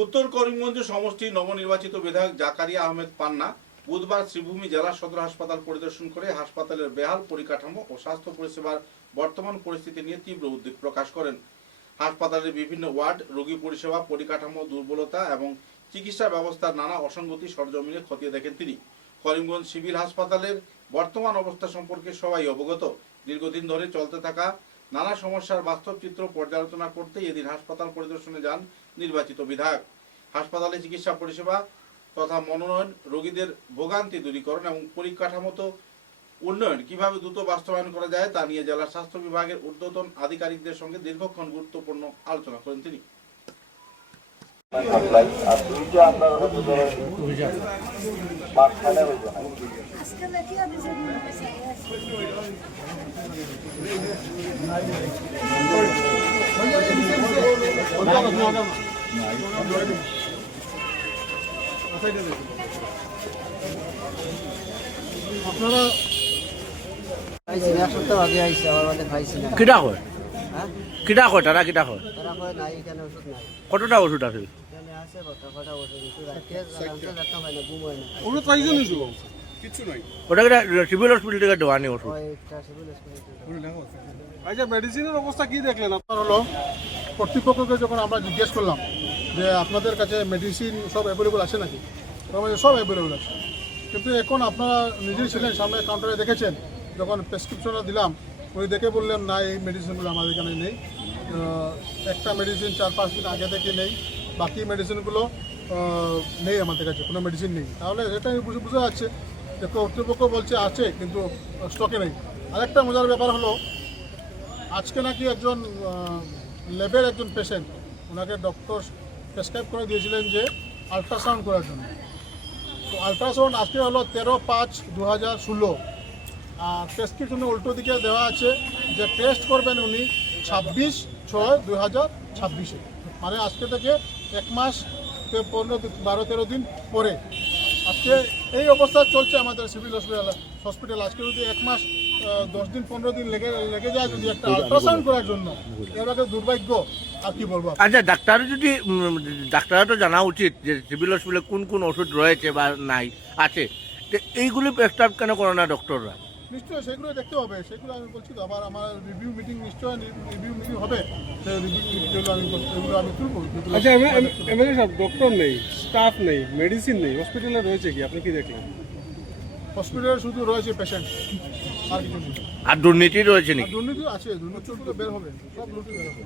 উত্তর করিমগঞ্জ সমষ্টি নবনির্বাচিত বিধায়ক জাকারিয়া আহমেদ পান্না বুধবার শ্রীভূমি জেলা সদর হাসপাতাল পরিদর্শন করে হাসপাতালের বেহাল পরিকাঠামো ও স্বাস্থ্য পরিষেবার বর্তমান পরিস্থিতি নিয়ে তীব্র উদ্বেগ প্রকাশ করেন। হাসপাতালের বিভিন্ন ওয়ার্ড, রোগী পরিষেবা, পরিকাঠামো দুর্বলতা এবং চিকিৎসা ব্যবস্থার নানা অসঙ্গতি সরজমিনে খতিয়ে দেখেন তিনি। করিমগঞ্জ সিভিল হাসপাতালের বর্তমান অবস্থা সম্পর্কে সবাই অবগত। দীর্ঘদিন ধরে চলতে থাকা নানা সমস্যার বাস্তব চিত্র পর্যালোচনা করতে এদিন হাসপাতাল পরিদর্শনে যান নির্বাচিত বিধায়ক। হাসপাতালে চিকিৎসা পরিষেবা তথা মনোনয়ন, রোগীদের ভোগান্তি দূরীকরণ এবং পরিকাঠামোগত উন্নয়ন কিভাবে দ্রুত বাস্তবায়ন করা যায় তা নিয়ে জেলা স্বাস্থ্য বিভাগের ঊর্ধ্বতন আধিকারিকদের সঙ্গে দীর্ঘক্ষণ গুরুত্বপূর্ণ আলোচনা করেন তিনি। আপনারা এক সপ্তাহ আগে আইসি আমার মাঝে খাইছি না। কিটা হয়? হ্যাঁ, কিটা হয়? তারা কিটা হয়? তারা কয় নাই, এখানে ওষুধ নাই। কতটা ওষুধ আছে? এখানে আছে কটা ওষুধ, কিন্তু রাতে রাখতে হয় না, ঘুম হয় না। ওষুধ পাইছেন কিছু নাই। ওটা কিটা সিভিল হসপিটাল থেকে দেওয়া নেই ওষুধ? ওইটা সিভিল হসপিটাল। আচ্ছা, মেডিসিনের অবস্থা কি দেখলেন? আপনার হলো কর্তৃপক্ষকে যখন আমরা জিজ্ঞেস করলাম যে আপনাদের কাছে মেডিসিন সব অ্যাভেলেবল আছে নাকি, সব অ্যাভেলেবল আছে, কিন্তু এখন আপনারা নিজেই ছিলেন সামনে কাউন্টারে দেখেছেন, যখন প্রেসক্রিপশনটা দিলাম উনি দেখে বললেন না এই মেডিসিনগুলো আমাদের এখানে নেই। একটা মেডিসিন 4-5 দিন আগে থেকে নেই, বাকি মেডিসিনগুলো নেই আমাদের কাছে, কোনো মেডিসিন নেই। তাহলে এটাই বোঝা যাচ্ছে যে কর্তৃপক্ষ বলছে আছে কিন্তু স্টকে নেই। আরেকটা মজার ব্যাপার হলো, আজকে নাকি একজন ল্যাবের একজন পেশেন্ট, ওনাকে ডক্টর প্রেসক্রাইব করে দিয়েছিলেন যে আলট্রাসাউন্ড করার জন্য। তো আলট্রাসাউন্ড আজকে হলো 13/5/2016, আর প্রেসক্রিপশনে উল্টো দিকে দেওয়া আছে যে টেস্ট করবেন উনি 26/6/2026, মানে আজকে থেকে 1 মাস 12-13 দিন পরে। আজকে এই অবস্থা চলছে আমাদের সিভিল হসপিটাল। আজকে যদি 1 মাস 10 দিন 15 দিন লেগে যায় যদি একটা আলট্রাসাউন্ড করার জন্য, এর আগে দুর্ভাগ্য আর কি বলবো। আচ্ছা, ডাক্তাররা তো জানা উচিত যে সিভিল হসপিটালে কোন কোন ওষুধ রয়েছে বা নাই আছে, তো এইগুলি প্রেসক্রাইব কেন করে না ডক্টররা? নিশ্চয়ই সেগুলো দেখতে হবে, সেগুলো আমি বলছি তো, আবার আমার রিভিউ মিটিং নিশ্চয়ই রিভিউ মিটিং হবে, সেই রিভিউ মিটিংগুলো আমি তুলব। আচ্ছা, এমএলএ সাহেব, ডক্টর নেই, স্টাফ নেই, মেডিসিন নেই, হসপিটালে রয়েছে কি আপনি কি দেখলেন? হসপিটালে শুধু রয়েছে পেশেন্ট, আর কিছু নেই। আর দুর্নীতি রয়েছে নাকি? দুর্নীতি আছে, দুর্নীতিগুলো বের হবে, সব দুর্নীতি বের হবে।